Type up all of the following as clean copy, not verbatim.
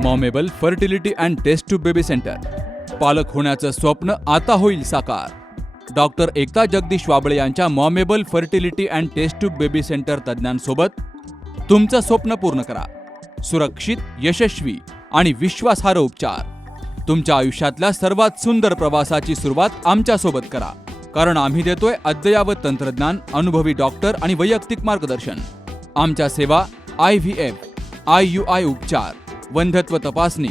मॉमेबल fertility and test tube baby centre. पालक होण्याचं स्वप्न आता होईल साकार. डॉक्टर एकता जगदीश वाबळे यांच्या Momable fertility and test tube baby centre तज्ज्ञांसोबत तुमचं स्वप्न पूर्ण करा. सुरक्षित, यशस्वी आणि विश्वासार्ह उपचार. तुमच्या आयुष्यातल्या सर्वात सुंदर प्रवासाची सुरुवात आमच्यासोबत करा, कारण आम्ही देतोय अद्ययावत तंत्रज्ञान, अनुभवी डॉक्टर आणि वैयक्तिक मार्गदर्शन. आमच्या सेवा IVF, IUI उपचार, वंध्यत्व तपासणी,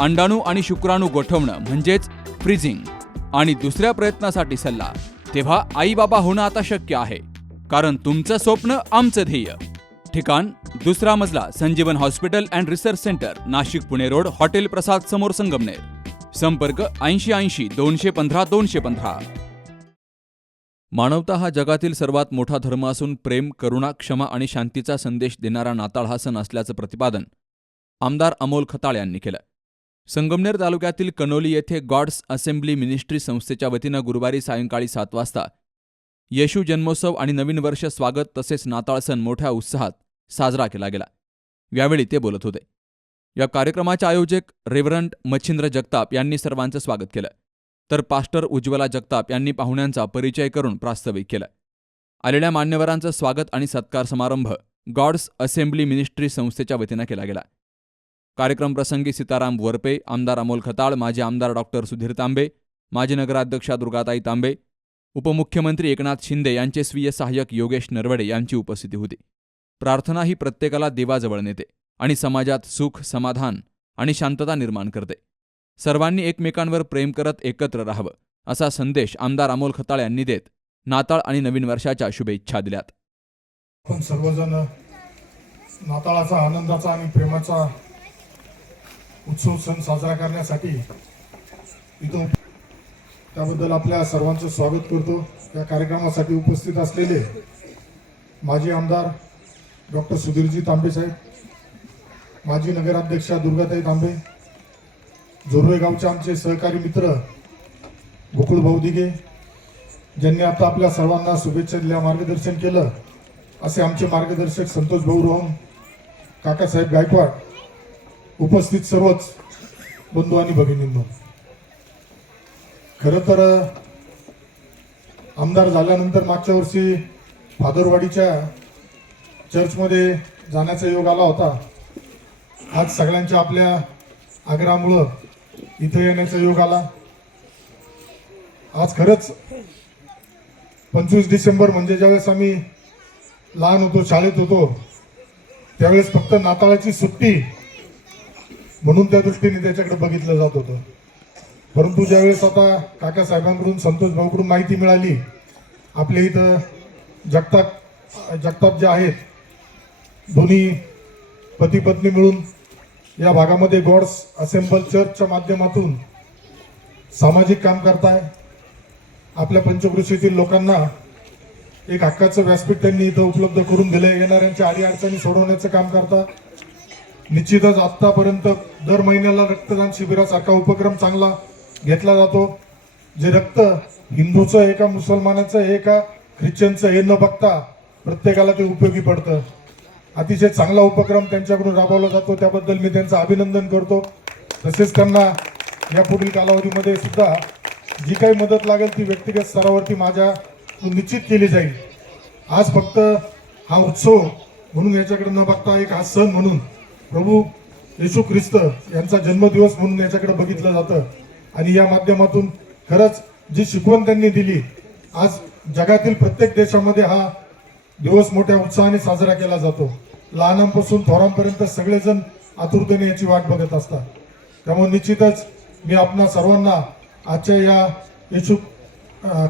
अंडाणू आणि शुक्राणू गोठवणं म्हणजेच फ्रीजिंग आणि दुसऱ्या प्रयत्नासाठी सल्ला. तेव्हा आई बाबा होणं आता शक्य आहे, कारण तुमचं स्वप्न आमचं ध्येय. ठिकाण 2रा मजला, Sanjeevan hospital and research centre, Nashik Pune road, hotel Prasad समोर, संगमनेर. संपर्क 8080 215 215. मानवता हा जगातील सर्वात मोठा धर्म असून प्रेम, करुणा, क्षमा आणि शांतीचा संदेश देणारा नाताळ हा सण असल्याचं प्रतिपादन आमदार अमोल खताळ यांनी केलं. संगमनेर तालुक्यातील कनोली येथे गॉड्स असेंब्ली मिनिस्ट्री संस्थेच्या वतीनं गुरुवारी सायंकाळी 7 वाजता येशू जन्मोत्सव आणि नवीन वर्ष स्वागत तसेच नाताळ सण मोठ्या उत्साहात साजरा केला गेला. यावेळी ते बोलत होते. या कार्यक्रमाचे आयोजक रेव्हरंड मच्छिंद्र जगताप यांनी सर्वांचं स्वागत केलं, तर पास्टर उज्ज्वला जगताप यांनी पाहुण्यांचा परिचय करून प्रास्ताविक केलं. आलेल्या मान्यवरांचं स्वागत आणि सत्कार समारंभ गॉड्स असेंब्ली मिनिस्ट्री संस्थेच्या वतीनं केला गेला. कार्यक्रम प्रसंगी सीताराम वरपे, आमदार अमोल खताळ, माजी आमदार डॉक्टर सुधीर तांबे, माजी नगराध्यक्षा दुर्गाताई तांबे, उपमुख्यमंत्री एकनाथ शिंदे यांचे स्वीय सहाय्यक योगेश नरवडे यांची उपस्थिती होती. प्रार्थना ही प्रत्येकाला देवाजवळ नेते आणि समाजात सुख, समाधान आणि शांतता निर्माण करते. सर्वांनी एकमेकांवर प्रेम करत एकत्र राहावं, असा संदेश आमदार अमोल खताळ यांनी देत नाताळ आणि नवीन वर्षाच्या शुभेच्छा दिल्यात. आपण सर्वजण नाताळाचा, आनंदाचा आणि प्रेमाचा उत्सव सण साजरा करण्यासाठी इथं, त्याबद्दल आपल्या सर्वांचं स्वागत करतो. या कार्यक्रमासाठी उपस्थित असलेले माजी आमदार डॉक्टर सुधीरजी तांबे साहेब, माजी नगराध्यक्षा दुर्गाताई तांबे, जोर्वे गावचे आमचे सहकारी मित्र गोकुळ भाऊ दिघे, ज्यांनी आता आपल्या सर्वांना शुभेच्छा दिल्या, मार्गदर्शन केलं, असे आमचे मार्गदर्शक संतोष भाऊ रोहन, काकासाहेब गायकवाड, उपस्थित सर्वच बंधू आणि भगिनींनो. खरं तर आमदार झाल्यानंतर मागच्या वर्षी फादरवाडीच्या चर्चमध्ये जाण्याचा योग आला होता. आज सगळ्यांच्या आपल्या आग्रहामुळं इथं येण्याचा योग आला. आज खरंच 25 डिसेंबर म्हणजे ज्यावेळेस आम्ही लहान होतो, शाळेत होतो, त्यावेळेस फक्त नाताळाची सुट्टी म्हणून त्या दृष्टीने त्याच्याकडे बघितलं जात होतं. परंतु ज्यावेळेस आता काकासाहेबांकडून, संतोष भाऊकडून माहिती मिळाली, आपल्या इथं जगताप जे आहेत, दोन्ही पती पत्नी मिळून या भागामध्ये गॉड्स असेंबल चर्चच्या माध्यमातून सामाजिक काम करताय. आपल्या पंचक्रोशीतील लोकांना एक हक्काचं व्यासपीठ त्यांनी इथं उपलब्ध करून दिले. येणाऱ्यांच्या अडीअडचणी सोडवण्याचं काम करता. निश्चितच आतापर्यंत दर महिन्याला रक्तदान शिबिरासारखा उपक्रम चांगला घेतला जातो. जे रक्त हिंदूचं आहे का, मुसलमानाचं आहे का, ख्रिश्चनचं हे न बघता प्रत्येकाला ते उपयोगी पडतं. अतिशय चांगला उपक्रम त्यांच्याकडून राबवला जातो, त्याबद्दल मी त्यांचं अभिनंदन करतो. तसेच त्यांना या पुढील कालावधीमध्ये सुद्धा जी काही मदत लागेल ती व्यक्तिगत स्तरावरती माझ्या निश्चित केली जाईल. आज फक्त हा उत्सव म्हणून याच्याकडे न बघता एक हा सण म्हणून प्रभू येशू ख्रिस्त यांचा जन्मदिवस म्हणून याच्याकडे बघितलं जातं. आणि या माध्यमातून खरंच जी शिकवण त्यांनी दिली, आज जगातील प्रत्येक देशामध्ये हा दिवस मोठ्या उत्साहाने साजरा केला जातो. लहानांपासून थोरांपर्यंत सगळेजण आतुरतेने याची वाट बघत असतात. त्यामुळे निश्चितच मी आपणा सर्वांना आजच्या या येशू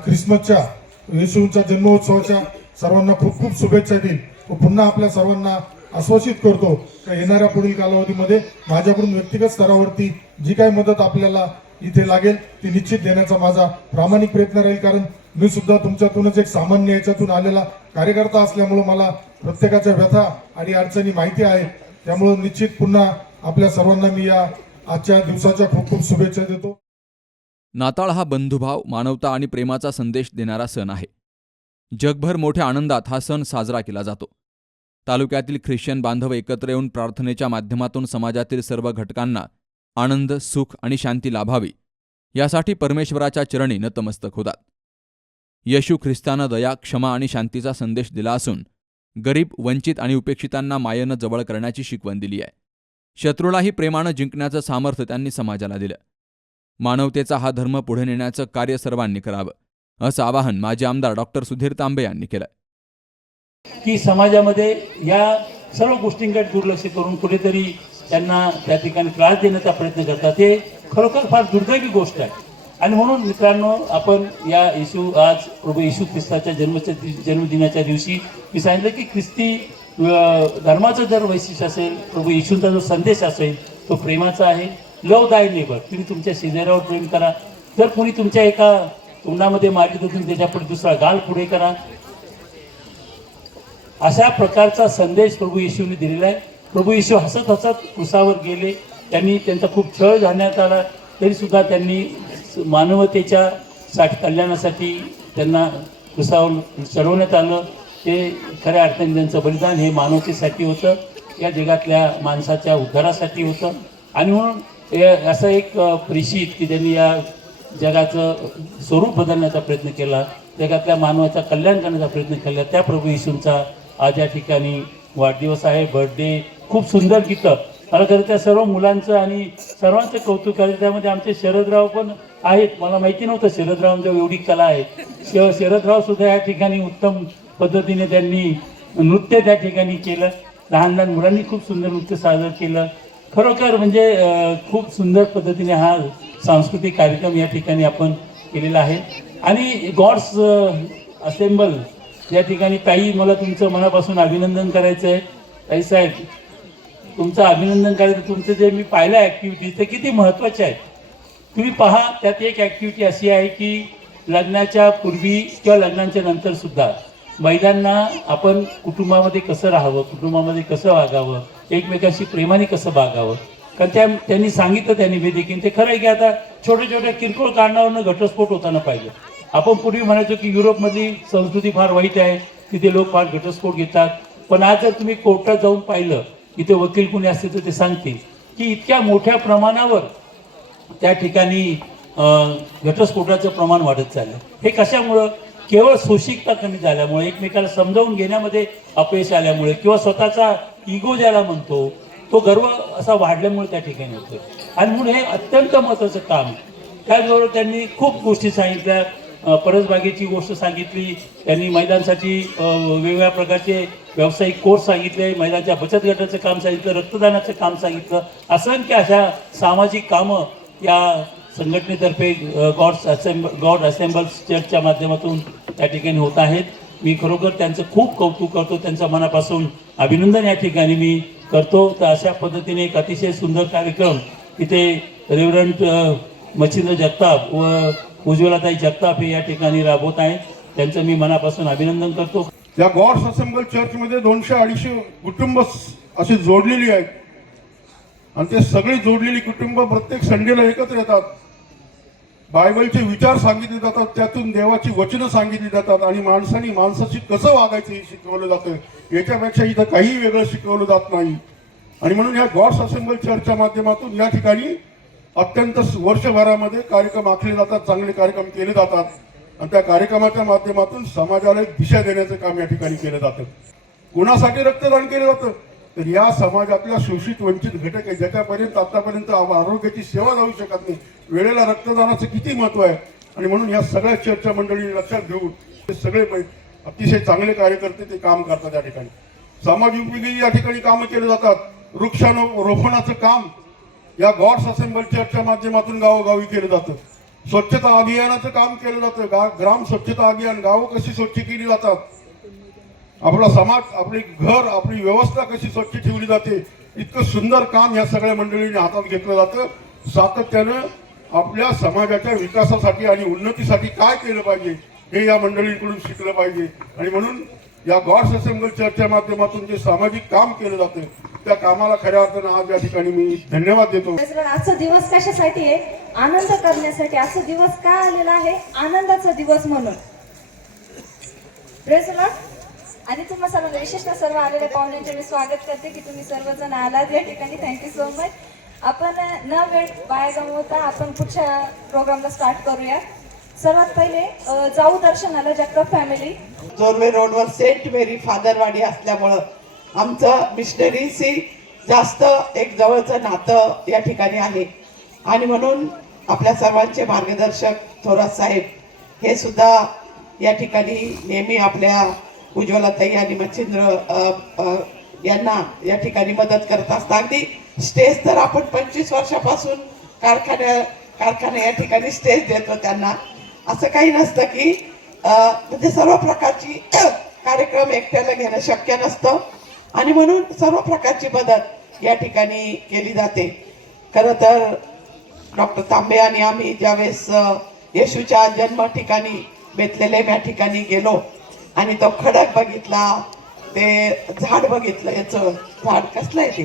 ख्रिसमसच्या, येशूंच्या जन्मोत्सवाच्या सर्वांना खूप खूप शुभेच्छा देईल व पुन्हा आपल्या सर्वांना आश्वासित करतो की येणाऱ्या पुढील कालावधीमध्ये माझ्याकडून व्यक्तिगत स्तरावरती जी काही मदत आपल्याला इथे लागेल ती निश्चित देण्याचा माझा प्रामाणिक प्रयत्न राहील. कारण मी सुद्धा तुमच्यातूनच एक सामान्य याच्यातून आलेला कार्यकर्ता असल्यामुळे मला प्रत्येकाच्या व्यथा आणि अडचणी माहिती आहे. त्यामुळे निश्चित पुन्हा आपल्या सर्वांना मी या आजच्या दिवसाच्या खूप खूप शुभेच्छा देतो. नाताळ हा बंधुभाव, मानवता आणि प्रेमाचा संदेश देणारा सण आहे. जगभर मोठ्या आनंदात हा सण साजरा केला जातो. तालुक्यातील ख्रिश्चन बांधव एकत्र येऊन प्रार्थनेच्या माध्यमातून समाजातील सर्व घटकांना आनंद, सुख आणि शांती लाभावी यासाठी परमेश्वराच्या चरणी नतमस्तक होतात. येशू ख्रिस्तानं दया, क्षमा आणि शांतीचा संदेश दिला असून गरीब, वंचित आणि उपेक्षितांना मायेनं जवळ करण्याची शिकवण दिली आहे. शत्रूलाही प्रेमानं जिंकण्याचं सामर्थ्य त्यांनी समाजाला दिलं. मानवतेचा हा धर्म पुढे नेण्याचं कार्य सर्वांनी करावं, असं आवाहन माजी आमदार डॉक्टर सुधीर तांबे यांनी केलं. की समाजामध्ये या सर्व गोष्टींकडे दुर्लक्ष करून कुठेतरी त्यांना त्या ठिकाणी त्रास देण्याचा प्रयत्न करतात. हे खरोखर फार दुर्दैवी गोष्ट आहे. आणि म्हणून मित्रांनो, आपण या आज प्रभू येशू ख्रिस्ताच्या जन्मदिनाच्या दिवशी मी सांगितलं की ख्रिस्ती धर्माचं जर वैशिष्ट्य असेल, प्रभू येशूंचा जो संदेश असेल तो प्रेमाचा आहे. लव दाय नेबर, तुम्ही तुमच्या शेजाऱ्यावर प्रेम करा. जर कोणी तुमच्या एका तोंडामध्ये मारित असेल त्याच्यापुढे दुसरा गाल पुढे करा. अशा प्रकारचा संदेश प्रभू येशूने दिलेला आहे. प्रभू येशू हसत हसत क्रुसावर गेले. त्यांचा खूप छळ झाल्यात आला तरी सुद्धा त्यांनी मानवतेच्या कल्याणासाठी त्यांना क्रुसावर चढवण्यात आलं. ते खऱ्या अर्थाने त्यांचं बलिदान हे मानवतेसाठी होतं, या जगातल्या माणसाच्या उद्धारासाठी होतं. आणि म्हणून असं एक प्रेषित की त्यांनी या जगाचं स्वरूप बदलण्याचा प्रयत्न केला, जगातल्या मानवाचा कल्याण करण्याचा प्रयत्न केला. त्या प्रभू येशूंचा आज या ठिकाणी वाढदिवस आहे, बर्थडे. खूप सुंदर गीतं. मला खरं त्या सर्व मुलांचं आणि सर्वांचं कौतुक आहे. त्यामध्ये आमचे शरदराव पण आहेत. मला माहिती नव्हतं शरदरावांच्या एवढी कला आहे. शरदराव सुद्धा या ठिकाणी उत्तम पद्धतीने त्यांनी नृत्य त्या ठिकाणी केलं. लहान लहान मुलांनी खूप सुंदर नृत्य सादर केलं. खरोखर म्हणजे खूप सुंदर पद्धतीने हा सांस्कृतिक कार्यक्रम या ठिकाणी आपण केलेला आहे. आणि गॉड्स असेंबल या ठिकाणी ताई, मला तुमचं मनापासून अभिनंदन करायचं आहे. ताई साहेब, तुमचं अभिनंदन करायचं. तुमचं जे मी पाहिलं ॲक्टिव्हिटीज ते किती महत्त्वाच्या आहेत. तुम्ही पहा, त्यात एक ॲक्टिव्हिटी अशी आहे की लग्नाच्या पूर्वी किंवा लग्नाच्या नंतर सुद्धा महिलांना आपण कुटुंबामध्ये कसं राहावं, कुटुंबामध्ये कसं वागावं, एकमेकांशी प्रेमाने कसं वागावं. कारण त्यांनी सांगितलं त्या निवेदिकेने. ते खरं आहे की आता छोट्या छोट्या किरकोळ कारणावरून घटस्फोट होताना पाहिजे. आपण पूर्वी म्हणायचो की युरोपमधली संस्कृती फार वाईट आहे, तिथे लोक फार घटस्फोट घेतात. पण आज जर तुम्ही कोर्टात जाऊन पाहिलं, इथे वकील कोणी असतील तर ते सांगतील की इतक्या मोठ्या प्रमाणावर त्या ठिकाणी घटस्फोटाचं प्रमाण वाढत चाललं. हे कशामुळं? केवळ सोशिकता कमी झाल्यामुळे, एकमेकाला समजावून घेण्यामध्ये अपयश आल्यामुळे, किंवा स्वतःचा इगो ज्याला म्हणतो तो गर्व असा वाढल्यामुळे त्या ठिकाणी होतो. आणि म्हणून हे अत्यंत महत्त्वाचं काम आहे. त्याचबरोबर त्यांनी खूप गोष्टी सांगितल्या. परसबागेची गोष्ट सांगितली त्यांनी, महिलांसाठी वेगवेगळ्या प्रकारचे व्यावसायिक कोर्स सांगितले, महिलांच्या बचत गटाचं काम सांगितलं, रक्तदानाचं काम सांगितलं. असंख्य अशा सामाजिक कामं या संघटनेतर्फे गॉड असेंबल्स चर्चच्या माध्यमातून त्या ठिकाणी होत आहेत. मी खरोखर त्यांचं खूप कौतुक करतो, त्यांचं मनापासून अभिनंदन या ठिकाणी मी करतो. तर अशा पद्धतीने एक अतिशय सुंदर कार्यक्रम इथे रेव्हरंट मच्छिंद्र जगताप व उज्ज्वलाताई जगताप हे या ठिकाणी राबवत आहेत. त्यांचं मी मनापासून अभिनंदन करतो. या गॉड्स असेंबल चर्चमध्ये 200-250 कुटुंब अशी जोडलेली आहेत. आणि ते सगळी जोडलेली कुटुंब प्रत्येक संडेला एकत्र येतात. बायबलचे विचार सांगितले जातात, त्यातून देवाची वचनं सांगितली जातात आणि माणसाने माणसाशी कसं वागायचं हे शिकवलं जातं. याच्यापेक्षा इथं काही वेगळं शिकवलं जात नाही. आणि म्हणून या गॉड्स असेंबल चर्चच्या माध्यमातून या ठिकाणी अत्यंत वर्षभरामध्ये कार्यक्रम आखले जातात, चांगले कार्यक्रम केले जातात. आणि त्या कार्यक्रमाच्या माध्यमातून समाजाला एक दिशा देण्याचं काम या ठिकाणी केलं जातं. कुणासाठी रक्तदान केलं जातं? तर या समाजातल्या शोषित वंचित घटक आहे, ज्याच्यापर्यंत आतापर्यंत आरोग्याची सेवा जाऊ शकत नाही. वेळेला रक्तदानाचं किती महत्व आहे. आणि म्हणून या सगळ्या चर्चा मंडळींनी लक्षात घेऊन ते सगळे अतिशय चांगले कार्यकर्ते ते काम करतात. या ठिकाणी सामाजिक उपयोगी या ठिकाणी कामं केले जातात. वृक्षारोपणाचं काम या गॉड्स असेंबल चर्चच्या माध्यमातून गावोगावी केलं जातं. स्वच्छता अभियानाचं काम केलं जातं. ग्राम स्वच्छता अभियान, गावं कशी स्वच्छ केली जातात, आपला समाज, आपली घर, आपली व्यवस्था कशी स्वच्छ ठेवली जाते, इतकं सुंदर काम या सगळ्या मंडळींनी हातात घेतलं जातं. सातत्यानं आपल्या समाजाच्या विकासासाठी आणि उन्नतीसाठी काय केलं पाहिजे हे या मंडळींकडून शिकलं पाहिजे. आणि म्हणून या गॉड्स असेंबल चर्चच्या माध्यमातून जे सामाजिक काम केलं जातं त्या कामाला खऱ्या अर्थानं आज या ठिकाणी मी धन्यवाद देतो. आजचा दिवस कशासाठी आहे? आनंद करण्यासाठी. आजचा दिवस का आलेला आहे? आनंदाचा दिवस म्हणून. Praise the Lord. आणि तुम्हा सर्वांना विशेषतः सर्व आलेल्या पाहुण्यांचे मी स्वागत करते की तुम्ही सर्वजण आलात या ठिकाणी. Thank you so much. आपण न वेळ वाया गमवता आपण पुढच्या प्रोग्रामला स्टार्ट करूया. सर्वात पहिले जाऊ दर्शनाला जगताप फॅमिली. जोर्वे रोडवर सेंट मेरी फादरवाडी असल्यामुळं आमचं मिशनरीशी जास्त एक जवळचं नातं या ठिकाणी आहे आणि म्हणून आपल्या सर्वांचे मार्गदर्शक थोरात साहेब हे सुद्धा या ठिकाणी नेहमी आपल्या उज्ज्वलाताई आणि मच्छिंद्र यांना या ठिकाणी मदत करत असतात. अगदी स्टेज तर आपण 25 वर्षापासून कारखाना या ठिकाणी स्टेज देतो त्यांना. असं काही नसतं की म्हणजे सर्व प्रकारची कार्यक्रम एकट्याला घेणं शक्य नसतं आणि म्हणून सर्व प्रकारची मदत या ठिकाणी केली जाते. खरं तर डॉक्टर तांबे आणि आम्ही ज्यावेळेस येशूच्या जन्म ठिकाणी बेथलेहेम या ठिकाणी गेलो आणि तो खडक बघितला, ते झाड बघितलं, याचं झाड कसलं आहे ते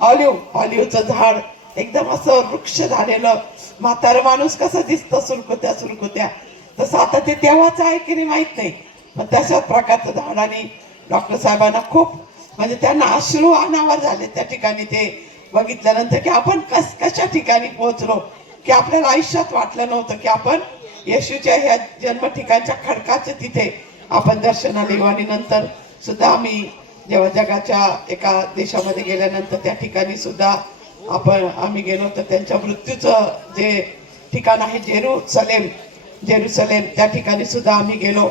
ऑलिव्हचं झाड, एकदम असं वृक्ष झालेलं, म्हातारं माणूस कसं दिसतं सुरकुत्या, तसं आता ते तेव्हाच आहे की नाही माहित नाही, पण तशाच प्रकारचं झाड. आणि डॉक्टर साहेबांना खूप म्हणजे त्यांना अश्रू अनावर झाले त्या ठिकाणी ते बघितल्यानंतर की आपण कशा ठिकाणी पोहोचलो, की आपल्याला आयुष्यात वाटलं नव्हतं की आपण येशूच्या ह्या जन्म ठिकाणच्या खडकाच्या तिथे आपण दर्शनाला येऊ. आणि नंतर सुद्धा आम्ही जेव्हा जगाच्या एका देशामध्ये गेल्यानंतर त्या ठिकाणी सुद्धा आम्ही गेलो तर त्यांच्या मृत्यूचं जे ठिकाण आहे जेरुसलेम त्या ठिकाणी सुद्धा आम्ही गेलो.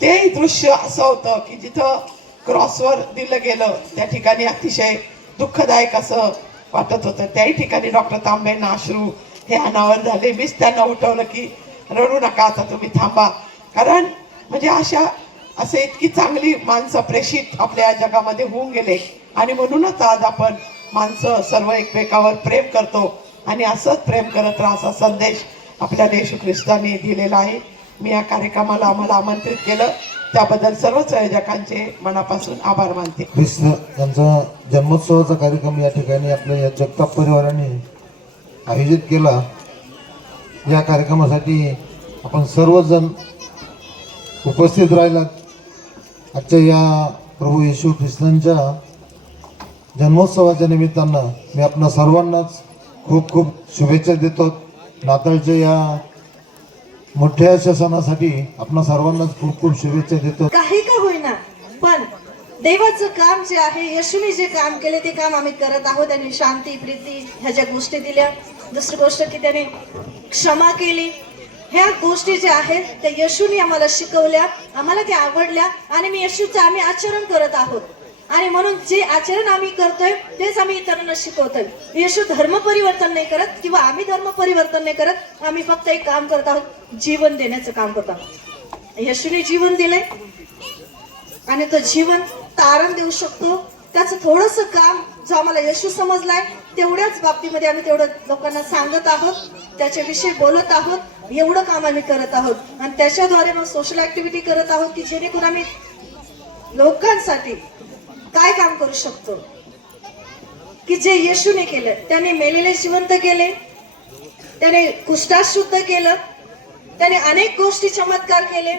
ते दृश्य असं होतं की जिथं क्रॉसवर दिलं गेलं त्या ठिकाणी अतिशय दुःखदायक असं वाटत होतं. त्याही ठिकाणी डॉक्टर तांबेंना अश्रू हे अनावर झाले. मीच त्यांना उठवलं की रडू नका, आता तुम्ही थांबा, कारण म्हणजे असे इतकी चांगली माणसं प्रेषित आपल्या जगामध्ये होऊन गेले आणि म्हणूनच आज आपण माणसं सर्व एकमेकावर प्रेम करतो आणि असंच प्रेम करत राहा असा संदेश आपल्या येशू ख्रिस्तांनी दिलेला आहे. मी या कार्यक्रमाला आम्हाला आमंत्रित केलं त्याबद्दल सर्वच आयोजकांचे मनापासून आभार मानते. ख्रिस्त यांचा जन्मोत्सवाचा कार्यक्रम या ठिकाणी आपल्या या जगताप परिवाराने आयोजित केला. या कार्यक्रमासाठी आपण सर्वजण उपस्थित राहिलात. आजच्या या प्रभू येशू ख्रिस्तांच्या जन्मोत्सवाच्या निमित्तानं मी आपणा सर्वांनाच खूप खूप शुभेच्छा देतो. नाताळच्या या मोठ्या अशा सणासाठी आपणा सर्वांनाच खूप खूप शुभेच्छा देतो. काही का होईना पण देवाचं काम जे आहे, येशूने जे काम केले ते काम आम्ही करत आहोत. त्यांनी शांती, प्रीती ह्या ज्या गोष्टी दिल्या, दुसरी गोष्ट की त्याने क्षमा केली, ह्या गोष्टी ज्या आहेत त्या येशूने आम्हाला शिकवल्या, आम्हाला त्या आवडल्या आणि मी येशूचं आम्ही आचरण करत आहोत. आणि म्हणून जे आचरण आम्ही करतोय तेच आम्ही इतरांना शिकवतोय. येशू धर्म परिवर्तन नाही करत किंवा आम्ही धर्म परिवर्तन नाही करत, आम्ही फक्त एक काम करत आहोत, जीवन देण्याचं काम करत आहोत. येशूने जीवन दिलंय आणि तो जीवन तारण देऊ शकतो. त्याचं थोडंसं काम जो आम्हाला येशू समजलाय तेवढ्याच बाबतीमध्ये आम्ही तेवढं लोकांना सांगत आहोत, त्याच्याविषयी बोलत आहोत, एवढं काम आम्ही करत आहोत. आणि त्याच्याद्वारे मग सोशल ऍक्टिव्हिटी करत आहोत की जेणेकरून आम्ही लोकांसाठी काय काम करू शकतो की जे येशूने केलं. त्याने मेलेले जिवंत केले, त्याने कुष्ठास शुद्ध केलं, त्याने अनेक गोष्टी चमत्कार केले.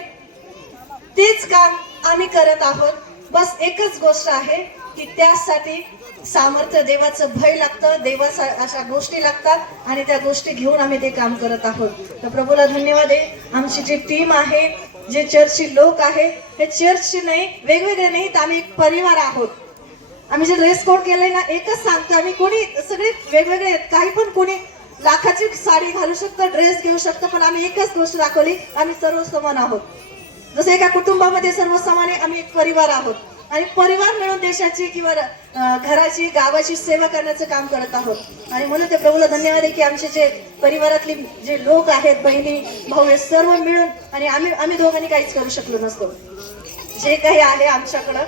तेच काम आम्ही करत आहोत. बस एकच गोष्ट आहे की त्यासाठी सामर्थ्य, देवाचं भय लागतं, देवाचा अशा गोष्टी लागतात आणि त्या गोष्टी घेऊन आम्ही ते काम करत आहोत. तर प्रभूला धन्यवाद आहे. आमची जी टीम आहे, जे चर्चची लोक आहे, हे चर्चची नाही, वेगवेगळे नाही, तर आम्ही एक परिवार आहोत. आम्ही जे ड्रेस कोड केलंय ना, एकच सांगतो, आम्ही कोणी सगळे वेगवेगळे आहेत. काही पण कोणी लाखाची साडी घालू शकतं, ड्रेस घेऊ शकतं, पण आम्ही एकच गोष्ट दाखवली, आम्ही सर्व समान आहोत. जसं एका कुटुंबामध्ये सर्व समान आहे, आम्ही एक परिवार आहोत आणि परिवार मिळून देशाची किंवा घराची, गावाची सेवा करण्याचं काम करत आहोत. आणि म्हणून ते प्रभूला धन्यवाद आहे की आमचे जे परिवारातले जे लोक आहेत, बहिणी भाऊ, हे सर्व मिळून, आणि आम्ही दोघांनी काहीच करू शकलो नसतो. जे काही आहे आमच्याकडं,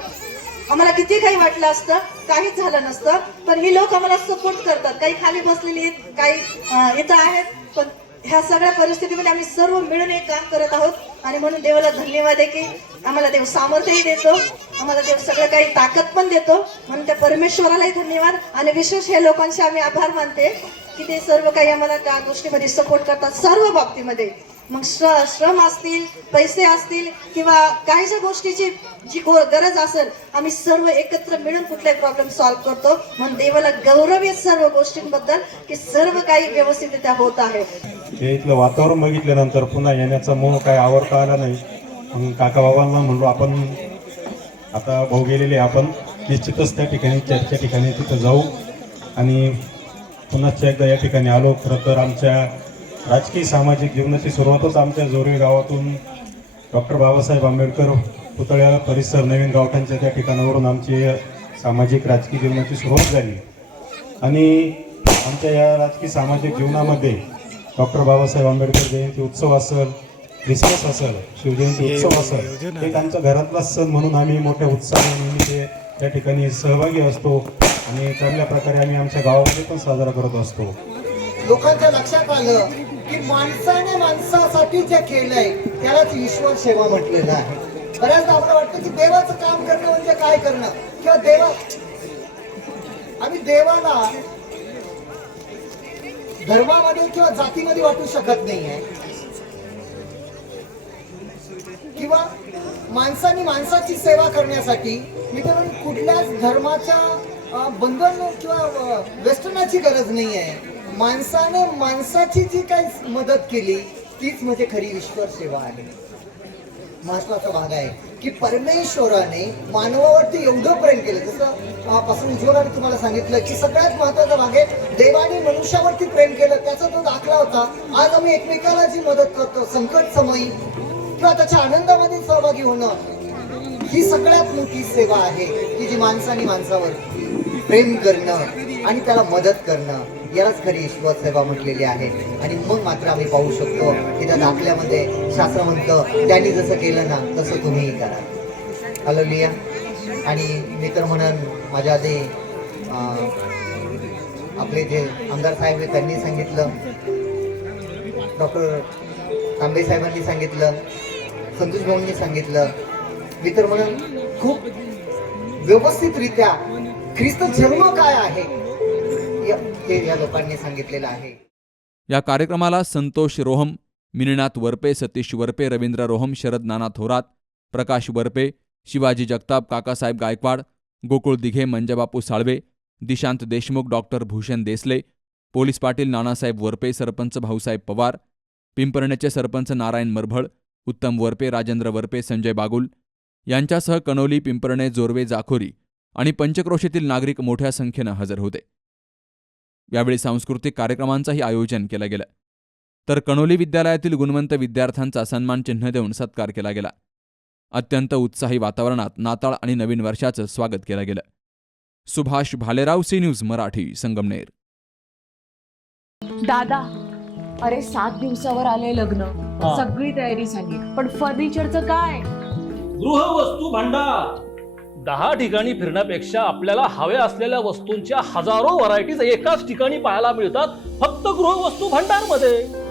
आम्हाला किती काही वाटलं असतं, काहीच झालं नसतं, पण ही लोक आम्हाला सपोर्ट करतात. काही खाली बसलेली आहेत, काही इथं आहेत, पण ह्या सगळ्या परिस्थितीमध्ये आम्ही सर्व मिळून एक काम करत आहोत. आणि म्हणून देवाला धन्यवाद आहे की आम्हाला देव सामर्थ्यही देतो, आम्हाला देव सगळं काही ताकद पण देतो. म्हणून त्या परमेश्वरालाही धन्यवाद. आणि विशेष हे लोकांचे आम्ही आभार मानते की ते सर्व काही आम्हाला त्या गोष्टीमध्ये सपोर्ट करतात, सर्व बाबतीमध्ये. मग श्रम असतील, पैसे असतील किंवा काही ज्या गोष्टीची जी गरज असेल, आम्ही सर्व एकत्र मिळून कुठलाही प्रॉब्लेम सॉल्व्ह करतो. म्हणून देवाला गौरव आहे सर्व गोष्टींबद्दल की सर्व काही व्यवस्थितरित्या होत आहे. हे इथलं वातावरण बघितल्यानंतर पुन्हा येण्याचा मोह काय आवडता आला नाही. मग काका बाबांना म्हणलो आपण आता भाऊ गेलेले, आपण निश्चितच त्या ठिकाणी चर्चच्या ठिकाणी तिथं जाऊ आणि पुन्हा एकदा या ठिकाणी आलो. खरं तर आमच्या राजकीय सामाजिक जीवनाची सुरुवातच आमच्या जोरवे गावातून डॉक्टर बाबासाहेब आंबेडकर पुतळ्या परिसर नवीन गावठाणच्या त्या ठिकाणावरून आमची सामाजिक राजकीय जीवनाची सुरुवात झाली. आणि आमच्या या राजकीय सामाजिक जीवनामध्ये डॉक्टर बाबासाहेब आंबेडकर जयंती उत्सव असेल, क्रिसमस असेल, शिवजयंती उत्सव असेल, हे त्यांच्या घरातला सण म्हणून आम्ही मोठ्या उत्साहाने ते त्या ठिकाणी सहभागी असतो आणि चांगल्या प्रकारे आम्ही आमच्या गावामध्ये पण साजरा करत असतो. लोकांच्या लक्षात आलं की माणसाने माणसासाठी जे केलंय त्यालाच ईश्वर सेवा म्हटलेलं आहे. बऱ्याचदा आपलं वाटतं की देवाचं काम करणं म्हणजे काय करणं, किंवा आम्ही देवाला धर्मामध्ये किंवा जातीमध्ये वाटू शकत नाहीये, किंवा माणसाने माणसाची सेवा करण्यासाठी मी तर कुठल्याच धर्माच्या बंधन किंवा वेस्टर्नाची गरज नाही आहे. माणसाने माणसाची जी काही मदत केली तीच म्हणजे खरी ईश्वर सेवा आहे. महत्वाचा भाग आहे की परमेश्वराने मानवावरती एवढं प्रेम केलं, जसं पासून उज्ज्वलाने तुम्हाला सांगितलं की सगळ्यात महत्वाचा भाग आहे देवाने मनुष्यावरती प्रेम केलं, त्याचा तो दाखला होता. आज आम्ही एकमेकाला जी मदत करतो संकट समयी किंवा त्याच्या आनंदामध्ये सहभागी होणं, ही सगळ्यात मोठी सेवा आहे की जी माणसाने माणसावर प्रेम करणं आणि त्याला मदत करणं, यालाच खरी ईश्वर सेवा म्हटलेली आहे. आणि मग मात्र आम्ही पाहू शकतो की त्या दाखल्यामध्ये शास्त्र म्हणतं त्यांनी जसं केलं ना तसं तुम्हीही करा. हालेलुया. आणि मी तर म्हणन माझ्या आधी आपले जे आमदार साहेब आहेत त्यांनी सांगितलं, डॉक्टर तांबे साहेबांनी सांगितलं, संतोष भाऊंनी सांगितलं, मी तर म्हणन खूप व्यवस्थितरित्या ख्रिस्त जन्म काय आहे हे या लोकांनी सांगितलेलं आहे. या कार्यक्रमाला संतोष रोहम, मिनीनाथ वरपे, सतीश वरपे, रवींद्र रोहम, शरद नाना थोरात, प्रकाश वरपे, शिवाजी जगताप, काकासाहेब गायकवाड, गोकुळ दिघे, मंजाबापू साळवे, दिशांत देशमुख, डॉक्टर भूषण देसले, पोलीस पाटील नानासाहेब वरपे, सरपंच भाऊसाहेब पवार, पिंपरणेचे सरपंच नारायण मरभळ, उत्तम वरपे, राजेंद्र वरपे, संजय बागुल यांच्यासह कनोली, पिंपरणे, जोरवे, जाखोरी आणि पंचक्रोशीतील नागरिक मोठ्या संख्येनं हजर होते. यावेळी सांस्कृतिक कार्यक्रमांचंही आयोजन केलं गेलं. तर कणोली विद्यालयातील गुणवंत विद्यार्थ्यांचा सन्मान चिन्ह देऊन सत्कार केला गेला. अत्यंत उत्साही वातावरणात नाताळ आणि नवीन वर्षाचं स्वागत केलं गेलं. Subhash Bhalerao, C news Marathi, Sangamner. दादा, अरे 7 दिवसावर आले लग्न, सगळी तयारी झाली, पण फर्निचरचं काय? गृहवस्तू भांडार 10 ठिकाणी फिरण्यापेक्षा आपल्याला हव्या असलेल्या वस्तूंच्या हजारो व्हरायटीज एकाच ठिकाणी पाहायला मिळतात फक्त गृहवस्तू भांडारमध्ये.